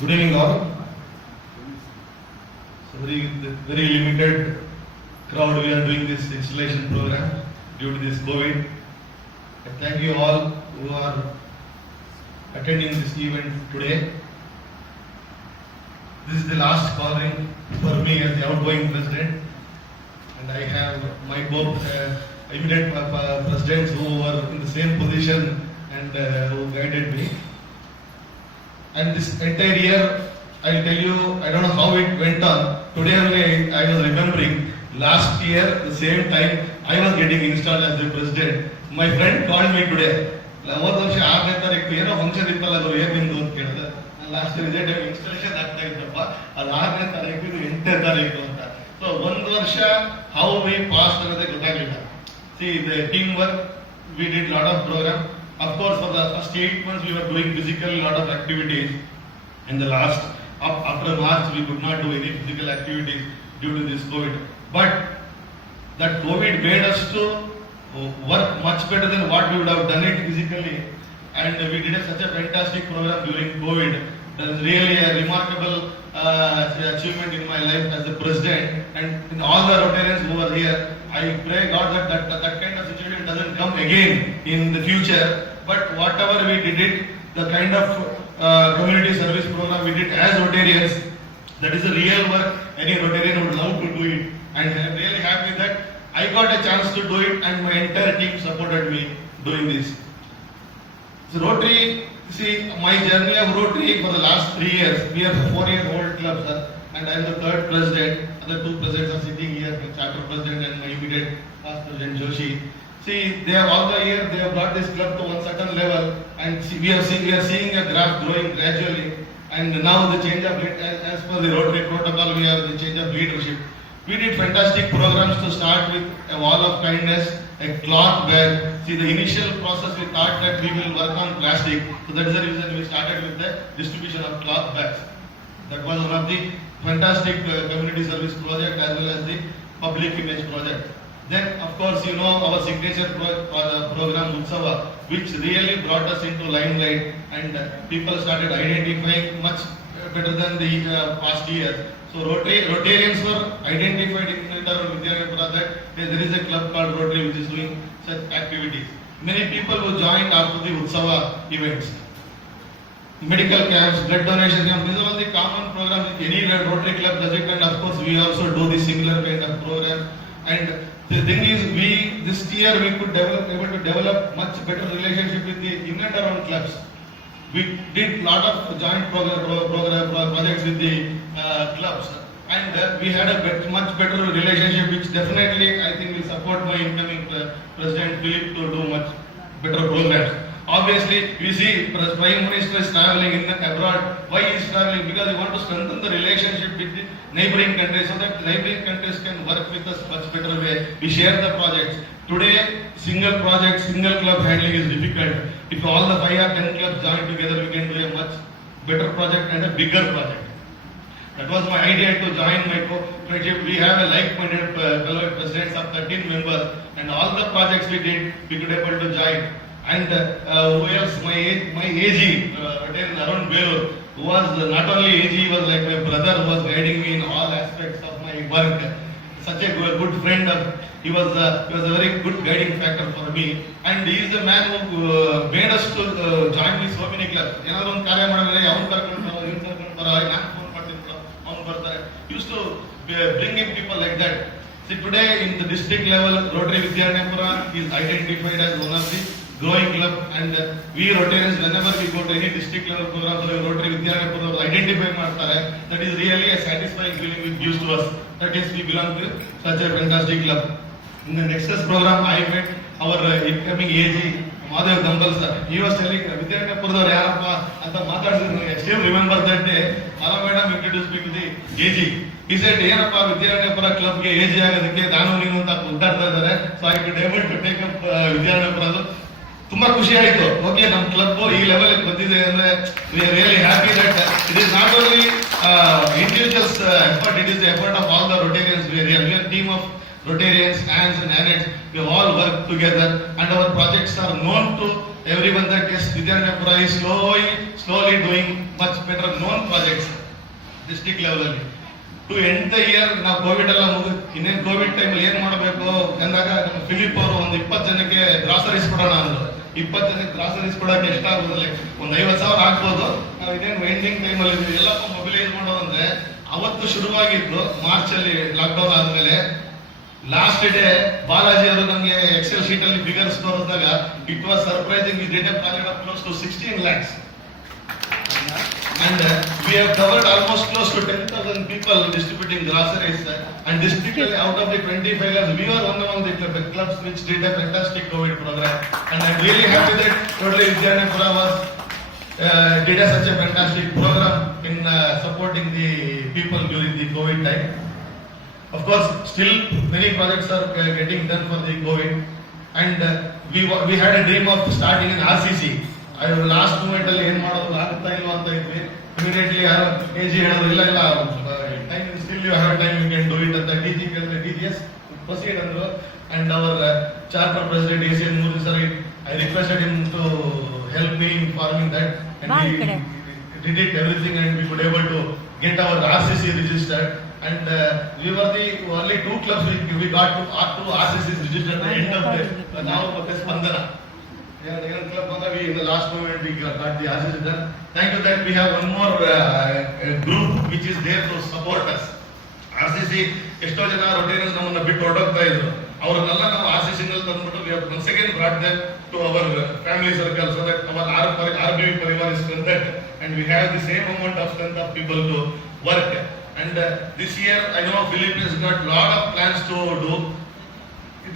Good evening all. So very limited crowd we are doing this installation program due to this COVID. I thank you all who are attending this event today. This is the last calling for me as the outgoing president, and I have my both immediate presidents who were in the same position and who guided me. And this entire year, I'll tell you, I don't know how it went on. Today only I was remembering, last year, the same time, I was getting installed as the president. My friend called me today. ಹೋದ ವರ್ಷ 6ನೇ ತಾರೀಕು ಏನೋ function ಇತ್ತಲ್ಲ ಅದು ಏನ್ ನಿಮ್ದು ಅಂತ ಕೇಳಿದೆ. ಲಾಸ್ಟ್ ಇಯರ್ ಇದೇ ಟೈಮ್ ಇನ್ಸ್ಟಾಲೇಷನ್ ಆಗ್ತಾ ಇದ್ದಪ್ಪ, ಅದು 6ನೇ ತಾರೀಕು ಇದು 8ನೇ ತಾರೀಕು ಅಂತ. ಸೊ ಒಂದು ವರ್ಷ ಹೌ ವಿ ಪಾಸ್ ಅನ್ನೋದೇ ಗೊತ್ತಾಗಲಿಲ್ಲ. See the teamwork, we did lot of program. Of course, for the first 8 months we were doing physical lot of activities. In the last, after March, we could not do any physical activities due to this COVID. But that COVID made us to work much better than what we would have done it physically. And we did such a fantastic program during COVID. That is really a remarkable achievement in my life as a president. And in all the Rotarians who are here, I pray God that kind of situation doesn't come again in the future. But whatever we did it, the kind of community service program we did as Rotarians, that is a real work. Any Rotarian would love to do it. And I am really happy that I got a chance to do it and my entire team supported me doing this. So Rotary, see my journey of Rotary for the last 3 years. We are a 4-year-old club, sir, and I am the 3rd president. Other 2 presidents are sitting here, my chapter president and my immediate past president Joshi. See, they have all the year they have brought this club to one certain level, and see, we are seeing a graph growing gradually. And now the change of as per the Rotary protocol, we have the change of leadership. We did fantastic programs to start with a wall of kindness, a cloth bag. See, the initial process we thought that we will work on plastic, so that is the reason we started with the distribution of cloth bags. That was one of the fantastic community service project as well as the public image project. Then, of course, you know our signature program Utsava, which really brought us into limelight, and people started identifying much better than the past years. So Rotarians were identified in Vidyanapura that there is a club called Rotary which is doing such activities. Many people who joined after the Utsava events. Medical camps, blood donation camps, these are all the common programs. Any Rotary club does it, and of course we also do the similar kind of program. And the thing is, this year we could able to develop much better relationship with the in and around clubs. We did lot of joint projects with the clubs, and we had a much better relationship, which definitely I think will support my incoming President Philip to do much better programs. Obviously, we see Prime Minister is traveling in abroad. Why he is traveling? Because he wants to strengthen the relationship with the neighboring countries, so that neighboring countries can work with us much better way. We share the projects. Today, single project, single club handling is difficult. If all the 5 or 10 clubs join together, we can do a much better project and a bigger project. That was my idea to join my co-friendship. We have a like-minded fellow presidents of 13 members, and all the projects we did, we could able to join. And who else? My AG, Arun Belur, who was not only AG, he was like my brother, who was guiding me in all aspects of my work. Such a good friend of. He was a very good guiding factor for me, and he is the man who made us to join with so many clubs. ಏನಾದ್ರು ಒಂದು ಕಾರ್ಯ ಮಾಡಿದ್ರೆ ಅವನು ಕರ್ಕೊಂಡು ಬರೋ, ಇವನು ಕರ್ಕೊಂಡು ಬರೋ, ನಾನು ಫೋನ್ ಮಾಡ್ತೀನಿ ಅವನು ಬರ್ತಾರೆ. Used to bring in people like that. See, today in the district level, Rotary Vidyanapura is identified as one of the growing club, and we Rotarians, whenever we go to any district level program, Rotary Vidyanapura identify ಮಾಡ್ತಾರೆ. That is really a satisfying feeling it gives to us. That is, we belong to such a fantastic club. In the Nexus program, I met our incoming AG, Madhav Dambal sir. He was telling Vidyanapura yarappa anta maatadidru. I still remember that day. Mala madam introduced me to the AG. He said, ಏನಪ್ಪ Vidyanapura club ge AG ಆಗೋದಕ್ಕೆ ನಾನು ನೀನು ಅಂತ ಮಾತಾಡ್ತಾ ಇದ್ದಾರೆ. So I could able to take up Vidyanapura. ತುಂಬಾ ಖುಷಿ ಆಯ್ತು. ಓಕೆ, ನಮ್ಮ ಕ್ಲಬ್ ಈ ಲೆವೆಲ್ ಬಂದಿದೆ ಅಂದ್ರೆ we are really happy that it is not only individuals effort, it is the effort of all the Rotarians. We are a team of Rotarians, hands and hands. We all work together, and our projects are known to everyone that yes, Vidyanapura is slowly doing much better known projects district level. To end the year, ನಾವು Covid ಎಲ್ಲ ಇನ್ನೇನು Covid ಟೈಮಲ್ಲಿ ಏನ್ ಮಾಡಬೇಕು ಅಂದಾಗ ನಮ್ಮ Philip ಅವರು ಒಂದು 20 ಜನಕ್ಕೆ ಗ್ರಾಸರೀಸ್ ಕೊಡೋಣ ಅಂದ್ರು. 20 ಜನಕ್ಕೆ ಗ್ರಾಸರೀಸ್ ಕೊಡೋಕೆ ಎಷ್ಟಾಗೋದಿಲ್ಲ, ಒಂದು 50,000 ಆಗ್ಬೋದು. ನಾವು ಇದೇನು ಎಂಡಿಂಗ್ ಟೈಮಲ್ಲಿ ಎಲ್ಲ ಮೊಬಿಲೈಸ್ ಮಾಡೋದಂದ್ರೆ ಅವತ್ತು ಶುರುವಾಗಿದ್ದು ಮಾರ್ಚ್ ಅಲ್ಲಿ ಲಾಕ್ಡೌನ್ ಆದ್ಮೇಲೆ ಲಾಸ್ಟ್ ಡೇ ಬಾಲಾಜಿ ಅವರು ನಮಗೆ ಎಕ್ಸೆಲ್ ಶೀಟ್ ಅಲ್ಲಿ ಫಿಗರ್ಸ್ ತೋರಿಸಿದಾಗ it was surprising. We did a project of close to 16 lakhs. And we have covered almost close to 10,000 people distributing groceries. And districtly out of the 25 lakhs, we were one among the clubs which did a fantastic COVID program. And I'm really happy that totally Vidyanapura was did such a fantastic program in supporting the people during the COVID time. Of course, still many projects are getting done for the COVID. And we had a dream of starting an RCC. Last moment ಅಲ್ಲಿ ಏನ್ ಮಾಡೋದು ಆಗುತ್ತಾ ಇಲ್ವಾ ಅಂತ ಇದ್ವಿ. Immediately ಯಾರು AG ಹೇಳಿದ್ರು ಇಲ್ಲ time still you have time you can do it ಅಂತ. DG ಕೇಳಿದ್ರೆ DGS ಪ್ರೊಸೀಡ್ ಅಂದ್ರು. And our charter president ACN Murthy sir, I requested him to help me in forming that, and he did everything and we could able to get our RCC registered. And we were the only 2 clubs we got to 2 RCCs registered at the end of the now Spandana. Club we in the last moment we got the RCC done. Thank you that we have one more group which is there to support us. RCC ಎಷ್ಟೋ ಜನ Rotarians ನಮ್ಮನ್ನ ಬಿಟ್ಟು ಹೊರಟೋಗ್ತಾ ಇದ್ರು. ಅವರನ್ನೆಲ್ಲ ನಾವು RCC ನಲ್ಲಿ ತಂದ್ಬಿಟ್ಟು we have once again brought them to our family circle so that our RBV Parivar is strengthened and we have the same amount of strength of people to work. And this year I know Philip has got lot of plans to do.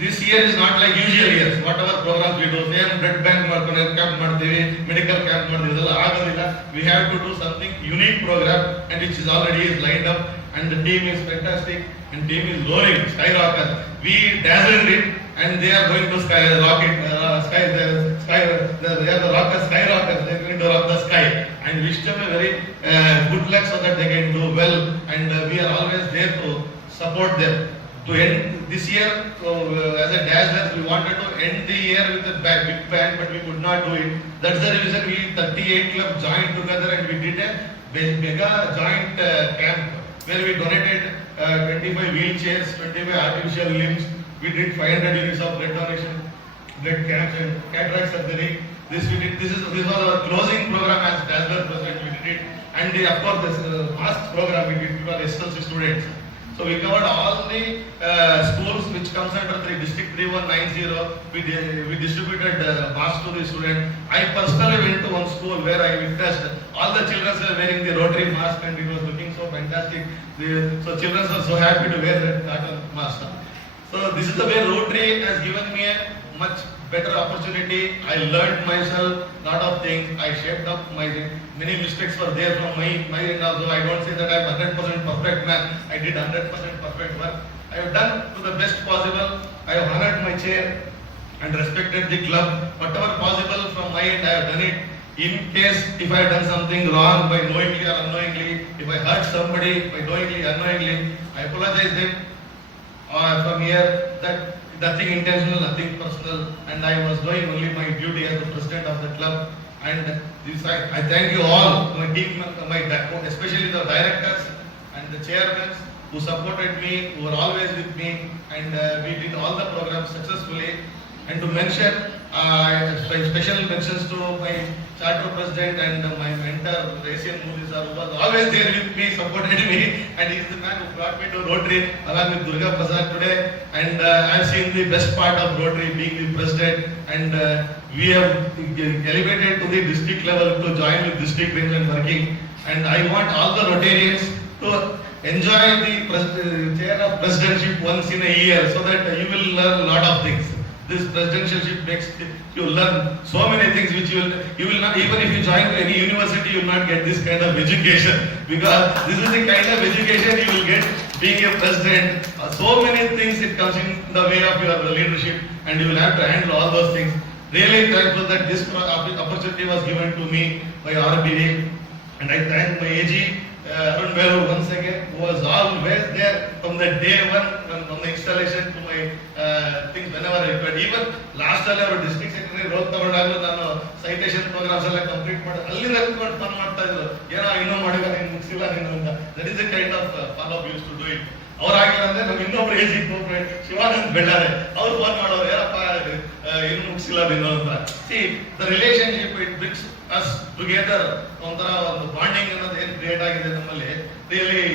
This year is not like usual years. Whatever programs we do, same blood bank camp ಮಾಡ್ತೀವಿ, medical camp ಮಾಡ್ತೀವಿ, ಇದೆಲ್ಲ ಆಗೋದಿಲ್ಲ. We have to do something unique program and which is already is lined up and the team is fantastic and team is roaring, skyrocket. We dazzled it and they are going to skyrocket. They are the rockets, skyrocket. They are going to rock the sky and wish them a very good luck so that they can do well. And we are always there to support them. To end this year, as a dazzler, we wanted to end the year with a big bang, but we could not do it. That's the reason we 38 clubs joined together and we did a mega joint camp where we donated 25 wheelchairs, 25 artificial limbs. We did 500 units of blood donation, blood camps and cataract surgery. This was our closing program as dazzler president. We did it, and of course this mask program we did for SLC students. So we covered all the schools which comes under the district 3190. We distributed masks to the students. I personally went to one school where I witnessed all the children were wearing the Rotary mask and it was looking so fantastic. So children were so happy to wear that cotton mask. So this is the way Rotary has given me a much better opportunity. I learned myself lot of things. I shaped up my many mistakes were there from my end also. I don't say that I am 100% perfect man. I did 100% perfect work. I have done to the best possible. I have honored my chair and respected the club. Whatever possible from my end, I have done it. In case if I have done something wrong by knowingly or unknowingly, if I hurt somebody by knowingly or unknowingly, I apologize them from here. That nothing intentional, nothing personal, and I was doing only my duty as the president of the club. And this I thank you all, my team, especially the directors and the chairmen who supported me, who were always with me, and we did all the programs successfully. And to mention, special mentions to my charter president and my mentor, ACN Murthy sir, who was always there with me, supported me, and he is the man who brought me to Rotary along with Durga Prasad today. And I have seen the best part of Rotary being the president, and we have elevated to the district level to join with district range and working. And I want all the Rotarians to enjoy the chair of presidentship once in a year so that you will learn a lot of things. This presidentialship makes you learn so many things which you will not, even if you join any university, you will not get this kind of education, because this is the kind of education you will get being a president. So many things it comes in the way of your leadership and you will have to handle all those things. Really thankful that this opportunity was given to me by RBV, and I thank my AG Arun Beru once again, who was always there from the day one, from the installation to my things whenever required. Even last year our district secretary role ತಗೊಂಡಾಗಲೂ ನಾನು citation programmes ಎಲ್ಲ complete ಮಾಡಿ ಅಲ್ಲಿಂದ ಕುತ್ಕೊಂಡು fun ಮಾಡ್ತಾ ಇದ್ರು, ಏನೋ ಇನ್ನೂ ಮಾಡಿದ ನೀನು ಮುಗಿಸಿಲ್ಲ ನೀನು ಅಂತ. That is the kind of follow up used to do it. ಅವ್ರಾಗಿಲ್ಲ ಅಂದ್ರೆ ನಮ್ ಇನ್ನೊಬ್ರು ಏಜ್ ಶಿವಾನಂದ್ ಬೆಳ್ಳಾರೆ ಅವ್ರು ಫೋನ್ ಮಾಡೋರು, ಏನಪ್ಪ ಇನ್ನು ಮುಗಿಸಿಲ್ಲ ನೀನು ಅಂತ. C the relationship it brings us together, ಒಂಥರ ಒಂದು ಬಾಂಡಿಂಗ್ ಅನ್ನೋದು ಏನು ಕ್ರಿಯೇಟ್ ಆಗಿದೆ ನಮ್ಮಲ್ಲಿ, really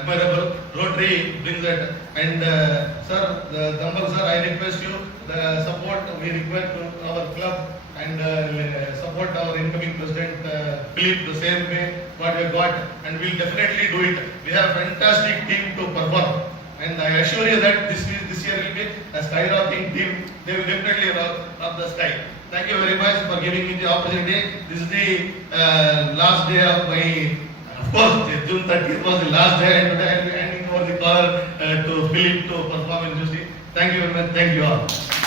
admirable. Rotary brings that. And sir, Dambal sir, I request you the support we request to our club and support our incoming president Philip the same way what we got, and we'll definitely do it. We have a fantastic team to perform, and I assure you that this year will be a skyrocketing team. They will definitely rock the sky. Thank you very much for giving me the opportunity. This is the last day of my, of course, June 30th was the last day, and I am handing over the call to Philip to perform in Tuesday. Thank you very much. Thank you all.